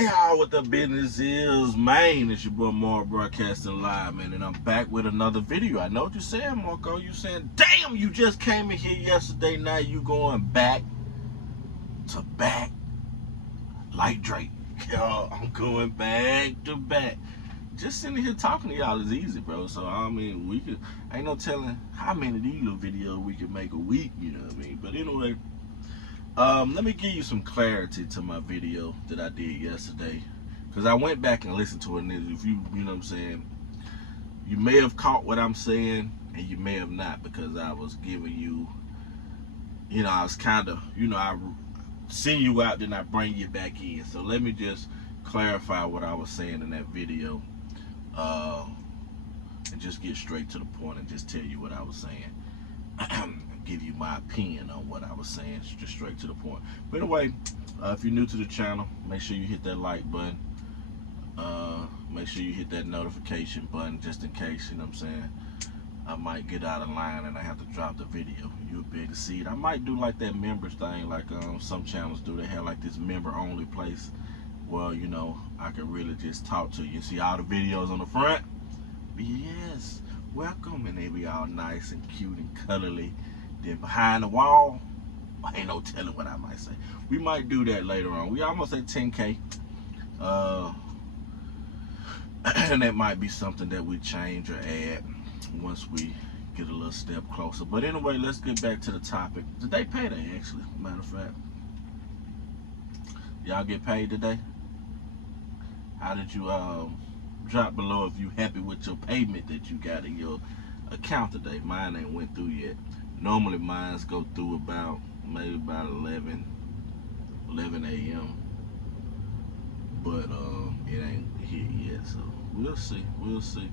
Y'all, what the business is, man? It's your boy Mark Broadcasting Live, man, and I'm back with another video. I know what you're saying, Marco. You saying, damn, you just came in here yesterday, now you going back to back like Drake. Yo, I'm going back to back. Just sitting here talking to y'all is easy, bro. So, I mean, we could, ain't no telling how many of these little videos we could make a week, you know what I mean? But anyway, let me give you some clarity to my video that I did yesterday, because I went back and listened to it, and if you know what I'm saying, you may have caught what I'm saying and you may have not, because I was giving you, I was kind of, I send you out, then I bring you back in. So let me just clarify what I was saying in that video, and just get straight to the point and just tell you what I was saying. Give you my opinion on what I was saying, just straight to the point. But anyway, if you're new to the channel, make sure you hit that like button. Make sure you hit that notification button, just in case, you know what I'm saying, I might get out of line and I have to drop the video. You'll be able to see it. I might do like that members thing, like some channels do. They have like this member only place where, I can really just talk to you. See all the videos on the front? Yes, welcome, and they be all nice and cute and cuddly. Then behind the wall, ain't no telling what I might say. We might do that later on. We almost at 10K. And that might be something that we change or add once we get a little step closer. But anyway, let's get back to the topic. Did they pay today, actually? Matter of fact, y'all get paid today? How did you drop below if you happy with your payment that you got in your account today? Mine ain't went through yet. Normally mines go through maybe about 11 a.m. But it ain't hit yet, so we'll see.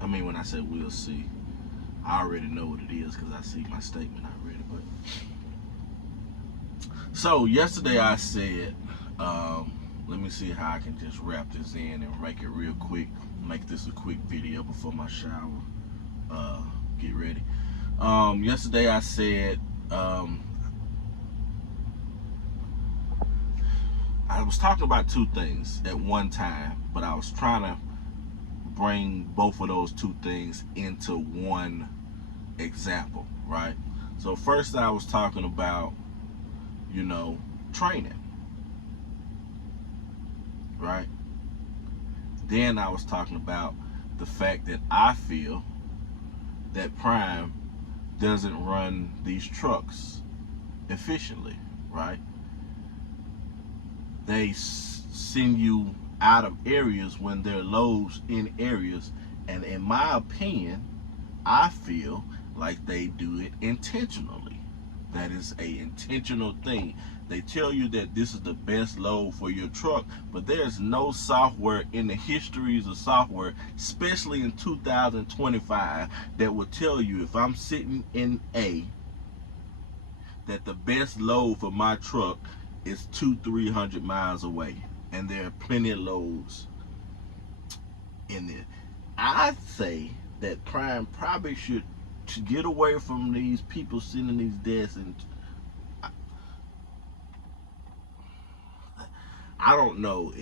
I mean, when I say we'll see, I already know what it is because I see my statement already. But so yesterday I said, let me see how I can just wrap this in and make it real quick. Make this a quick video before my shower. Get ready. Yesterday I said, I was talking about two things at one time, but I was trying to bring both of those two things into one example, right? So first I was talking about, training, right? Then I was talking about the fact that I feel that Prime doesn't run these trucks efficiently, right? They send you out of areas when there are loads in areas, and in my opinion, I feel like they do it intentionally. That is a intentional thing. They tell you that this is the best load for your truck, but there's no software in the histories of software, especially in 2025, that will tell you if I'm sitting in A, that the best load for my truck is 200-300 miles away, and there are plenty of loads in there. I say that Prime probably should get away from these people sending these desks, and I don't know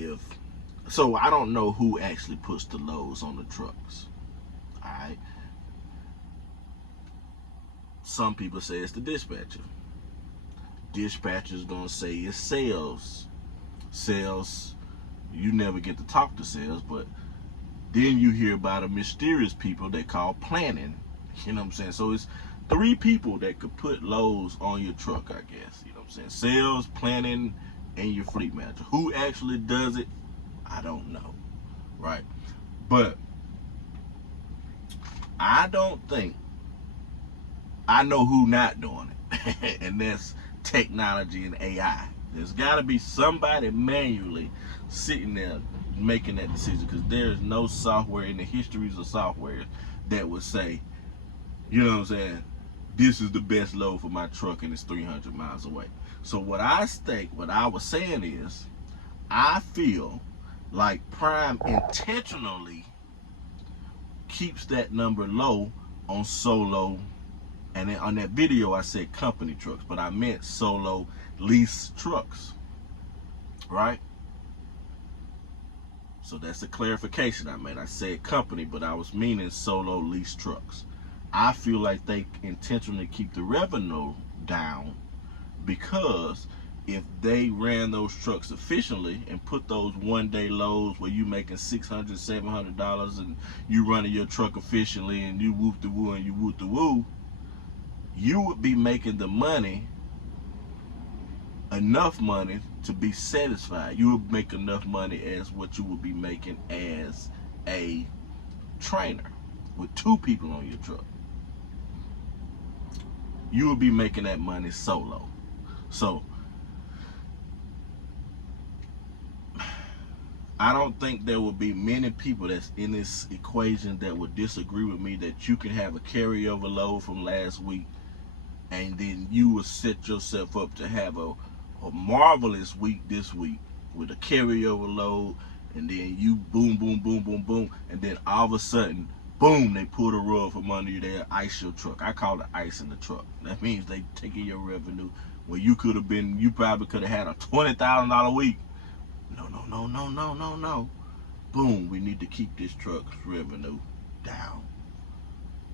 who actually puts the loads on the trucks. Alright. Some people say it's the dispatcher. Dispatcher's gonna say it's sales. Sales, you never get to talk to sales, but then you hear about a mysterious people they call planning. You know what I'm saying? So it's three people that could put loads on your truck, I guess. You know what I'm saying? Sales, planning, and your fleet manager. Who actually does it, I don't know, right? But I don't think, I know who not doing it, and that's technology and AI. There's got to be somebody manually sitting there making that decision, because there's no software in the histories of software that would say, you know what I'm saying, this is the best load for my truck and it's 300 miles away. So what I was saying is, I feel like Prime intentionally keeps that number low on solo, and then on that video I said company trucks, but I meant solo lease trucks, right? So that's a clarification I made. I said company, but I was meaning solo lease trucks. I feel like they intentionally keep the revenue down because if they ran those trucks efficiently and put those one-day loads where you making $600, $700 and you running your truck efficiently and you whoop the woo and you whoop the woo, you would be making the money, enough money to be satisfied. You would make enough money as what you would be making as a trainer with 2 people on your truck. You would be making that money solo. So I don't think there will be many people that's in this equation that would disagree with me that you can have a carryover load from last week and then you will set yourself up to have a marvelous week this week with a carryover load, and then you boom, boom, boom, boom, boom, and then all of a sudden, boom, they pull the rug from under you, they ice your truck. I call it ice in the truck. That means they taking your revenue where you probably could have had a $20,000 week. No. Boom, we need to keep this truck's revenue down.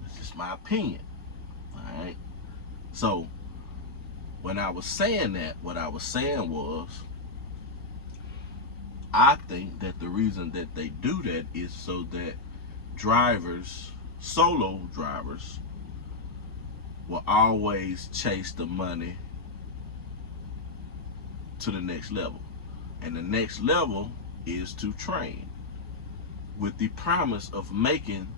That's just my opinion. Alright? So, when I was saying that, what I was saying was, I think that the reason that they do that is so that drivers, solo drivers, will always chase the money to the next level. And the next level is to train with the promise of making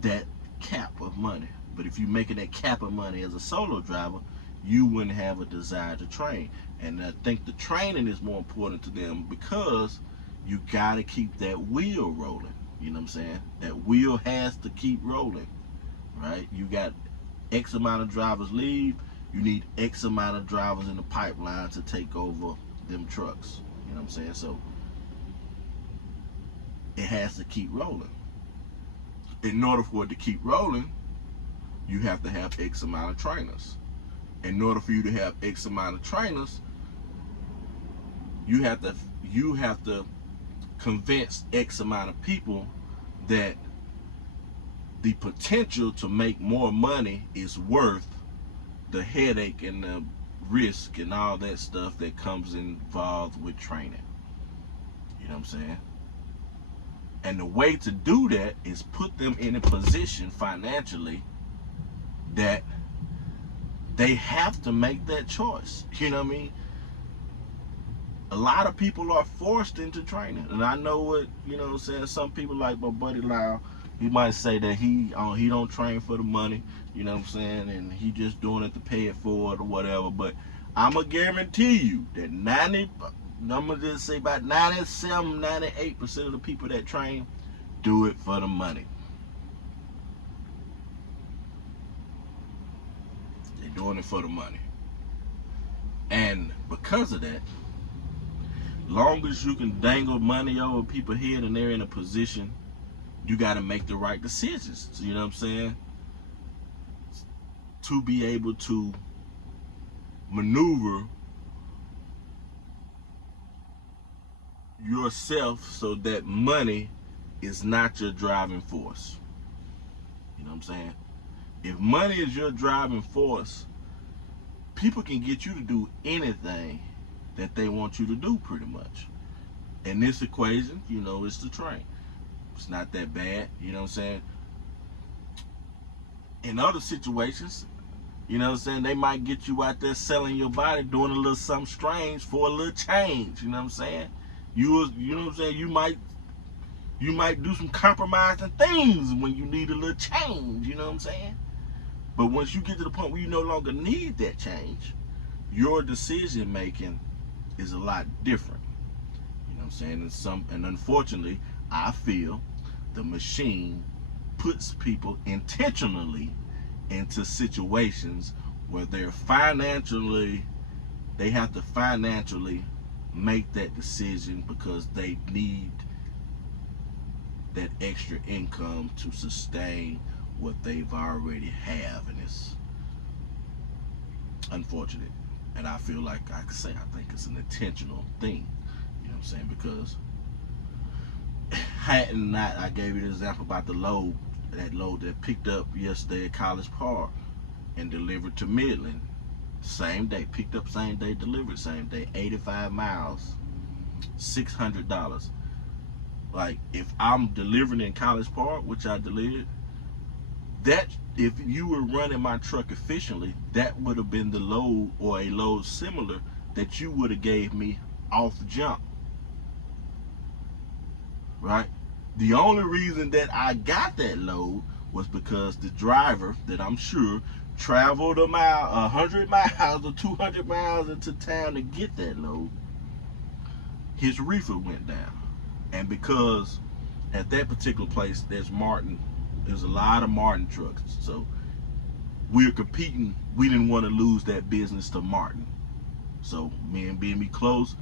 that cap of money. But if you're making that cap of money as a solo driver, you wouldn't have a desire to train. And I think the training is more important to them because you got to keep that wheel rolling. You know what I'm saying? That wheel has to keep rolling, right? You got X amount of drivers leave, you need X amount of drivers in the pipeline to take over them trucks. You know what I'm saying? So it has to keep rolling. In order for it to keep rolling, you have to have X amount of trainers. In order for you to have X amount of trainers, you have to convince X amount of people that the potential to make more money is worth the headache and the risk and all that stuff that comes involved with training. You know what I'm saying? And the way to do that is put them in a position financially that they have to make that choice. You know what I mean? A lot of people are forced into training. And I know what, you know what I'm saying, some people like my buddy Lyle, he might say that he don't train for the money, you know what I'm saying, and he just doing it to pay it forward or whatever. But I'm going to guarantee you that I'm going to just say about 97, 98% of the people that train do it for the money. They're doing it for the money. And because of that, long as you can dangle money over people's head and they're in a position, you got to make the right decisions. You know what I'm saying? To be able to maneuver yourself so that money is not your driving force. You know what I'm saying? If money is your driving force, people can get you to do anything that they want you to do pretty much. In this equation, you know, it's the train. It's not that bad, you know what I'm saying? In other situations, you know what I'm saying, they might get you out there selling your body, doing a little something strange for a little change, you know what I'm saying? You know what I'm saying, you might do some compromising things when you need a little change, you know what I'm saying? But once you get to the point where you no longer need that change, your decision making is a lot different. You know what I'm saying? And unfortunately, I feel the machine puts people intentionally into situations where they have to financially make that decision because they need that extra income to sustain what they've already have, and it's unfortunate. And I feel like I think it's an intentional thing. You know what I'm saying? Because hadn't not, I gave you the example about the load, that load that picked up yesterday at College Park and delivered to Midland. Same day, picked up same day, delivered same day, 85 miles, $600. Like, if I'm delivering in College Park, which I delivered, that, if you were running my truck efficiently, that would have been the load or a load similar that you would have gave me off the jump, right? The only reason that I got that load was because the driver, that I'm sure traveled 100 miles or 200 miles into town to get that load, his reefer went down. And because at that particular place there's a lot of Martin trucks, so we're competing. We didn't want to lose that business to Martin. So me and being close,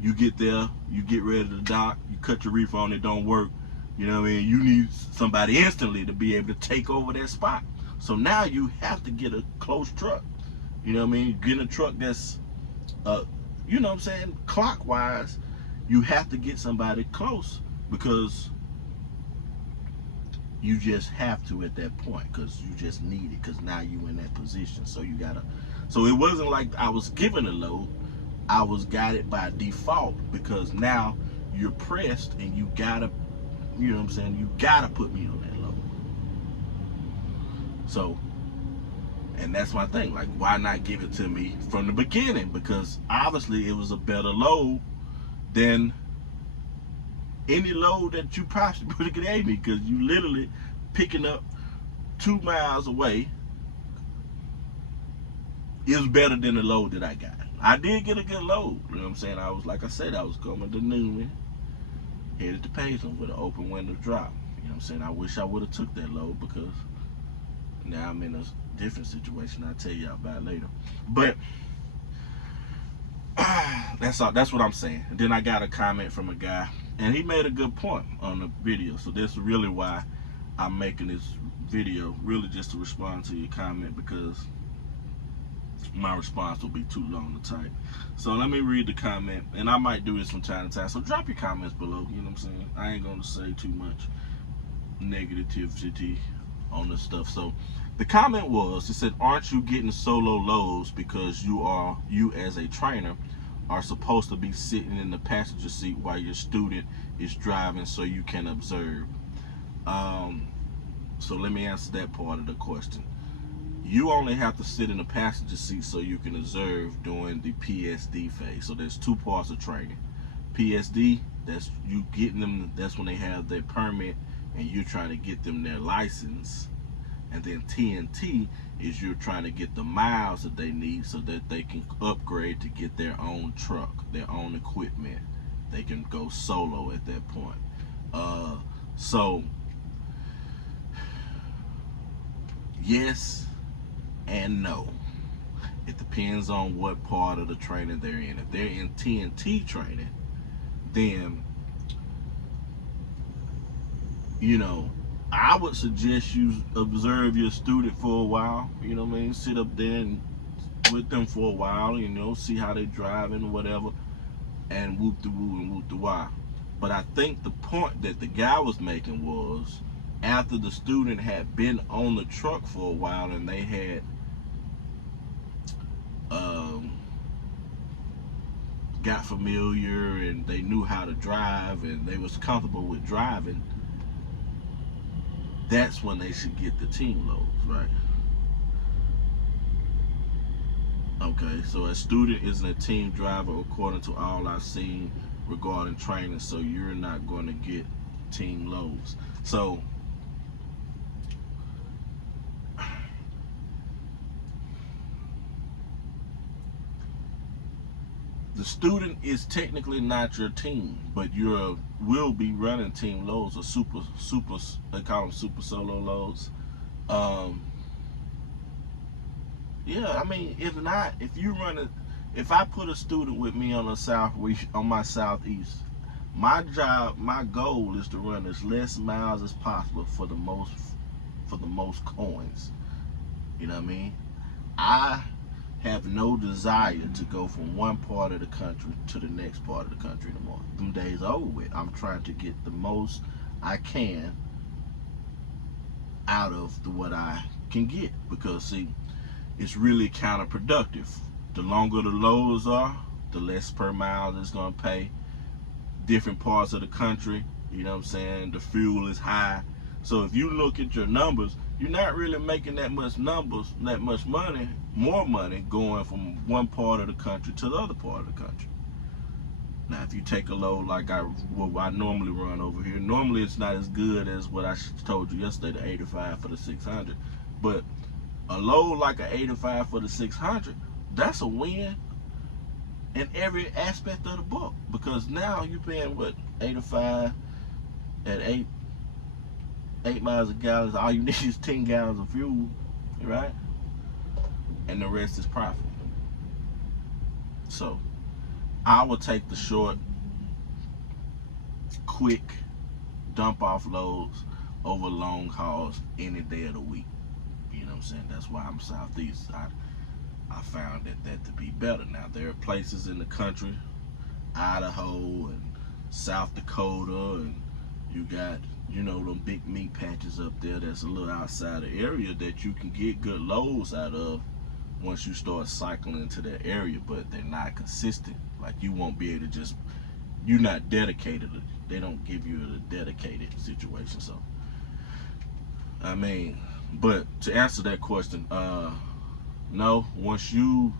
you get there, you get ready to dock, you cut your reefer on, it don't work. You know what I mean? You need somebody instantly to be able to take over that spot. So now you have to get a close truck. You know what I mean? Get a truck that's, you know what I'm saying, clockwise. You have to get somebody close because you just have to at that point, because you just need it, because now you in that position. So you gotta, so it wasn't like I was given a load. I was got it by default, because now you're pressed and you gotta, you know what I'm saying, you gotta put me on that load. So, and that's my thing, like, why not give it to me from the beginning? Because obviously it was a better load than any load that you possibly could gave me, because you literally picking up 2 miles away is better than the load that I got. I did get a good load, you know what I'm saying? I was, like I said, I was coming to Newman, headed to Payson with an open window drop. You know what I'm saying? I wish I would have took that load, because now I'm in a different situation I'll tell y'all about later. But that's all. That's what I'm saying. And then I got a comment from a guy, and he made a good point on the video. So that's really why I'm making this video, really just to respond to your comment, because my response will be too long to type. So let me read the comment, and I might do this from time to time. So drop your comments below, you know what I'm saying? I ain't gonna say too much negativity on this stuff. So the comment was, it said, aren't you getting solo loads because you as a trainer are supposed to be sitting in the passenger seat while your student is driving so you can observe? So let me answer that part of the question. You only have to sit in the passenger seat so you can observe during the PSD phase. So there's 2 parts of training. PSD, that's you getting them, that's when they have their permit and you're trying to get them their license. And then TNT is you're trying to get the miles that they need so that they can upgrade to get their own truck, their own equipment. They can go solo at that point. So yes and no. It depends on what part of the training they're in. If they're in TNT training, then, you know, I would suggest you observe your student for a while. You know what I mean? Sit up there and with them for a while, you know, see how they driving or whatever, and whoop the woo and whoop the wah. But I think the point that the guy was making was, after the student had been on the truck for a while and they had got familiar and they knew how to drive and they was comfortable with driving, that's when they should get the team loads, right? Okay, so a student isn't a team driver according to all I've seen regarding training, so you're not going to get team loads. So the student is technically not your team, but you will be running team loads or super, they call them super solo loads. Yeah, I mean, if not, if you run it, if I put a student with me on my southeast, my job, my goal is to run as less miles as possible for the most coins. You know what I mean? I have no desire to go from one part of the country to the next part of the country anymore. Them days are over with. I'm trying to get the most I can out of what I can get, because see, it's really counterproductive. The longer the loads are, the less per mile it's going to pay. Different parts of the country, you know what I'm saying, the fuel is high. So if you look at your numbers, you're not really making that much money, more money going from one part of the country to the other part of the country. Now, if you take a load like what I normally run over here, normally it's not as good as what I told you yesterday, the 85 for the 600. But a load like an 85 for the 600, that's a win in every aspect of the book, because now you're paying what, 85 at 8 miles a gallon. All you need is 10 gallons of fuel, right? And the rest is profit. So I will take the short, quick dump off loads over long hauls any day of the week. You know what I'm saying? That's why I'm Southeast. I found that to be better. Now, there are places in the country, Idaho and South Dakota, and you got, you know, them big meat patches up there that's a little outside the area that you can get good loads out of once you start cycling into that area, but they're not consistent. Like, you won't be able to just, you're not dedicated. They don't give you a dedicated situation. So, I mean, but to answer that question, no, once you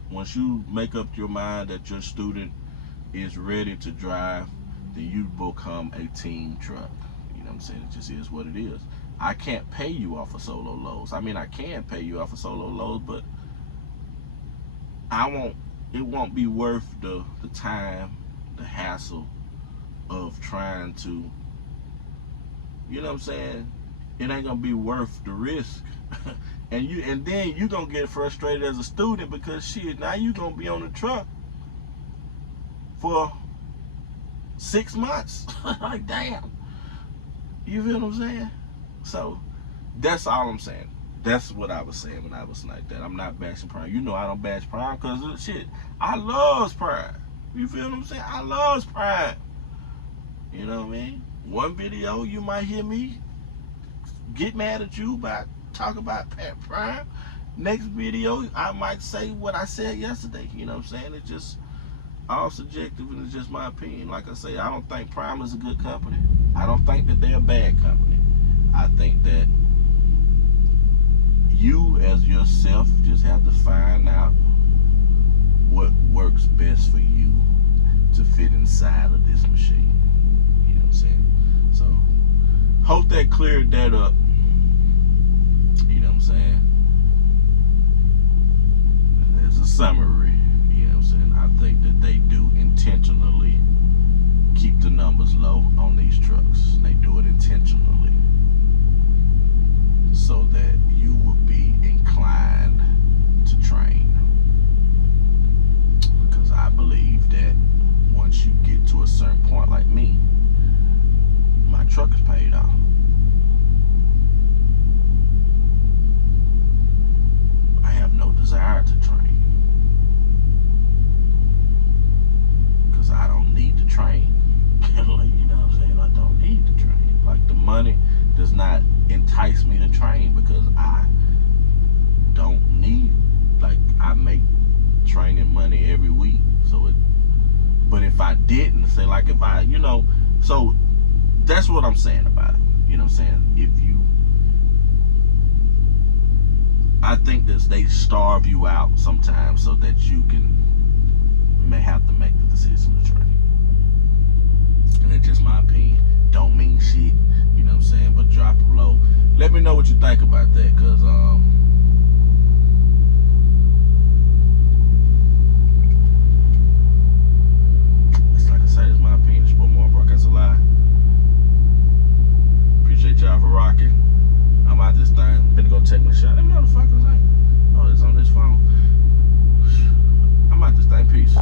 make up your mind that your student is ready to drive, then you become a team truck. You know what I'm saying? It just is what it is. I can't pay you off of solo loads. I mean, I can pay you off of solo loads, but it won't be worth the time, the hassle of trying to, you know what I'm saying? It ain't gonna be worth the risk. and then you gonna get frustrated as a student, because shit, now you gonna be on the truck for 6 months. Like, damn. You feel what I'm saying? So that's all I'm saying. That's what I was saying when I was like that. I'm not bashing Prime. You know I don't bash Prime, because shit, I love Prime. You feel what I'm saying? I love Prime. You know what I mean? One video you might hear me get mad at you about talk about Prime. Next video I might say what I said yesterday. You know what I'm saying? It's just all subjective, and it's just my opinion. Like I say, I don't think Prime is a good company. I don't think that they're a bad company. I think that you as yourself just have to find out what works best for you to fit inside of this machine. You know what I'm saying? So hope that cleared that up. You know what I'm saying? As a summary, you know what I'm saying? I think that they do intentionally keep the numbers low on these trucks. They do it intentionally so that you will be inclined to train. Because I believe that once you get to a certain point, like me, my truck is paid off. I have no desire to train, because I don't need to train. Like, you know what I'm saying? I don't need to train. Like, the money does not entice me to train, because I don't need, like, I make training money every week. So but if I didn't, say, like, if I, you know, so that's what I'm saying about it. You know what I'm saying? If you, I think that they starve you out sometimes so that you may have to make the decision to train. And it's just my opinion. Don't mean shit. You know what I'm saying? But drop it low. Let me know what you think about that, because it's like I say, it's my opinion. It's more broadcast a lie. Appreciate y'all for rocking. I'm out this thing. Finna go take my shot. Them motherfuckers ain't. Oh, it's on this phone. I'm out this thing. Peace.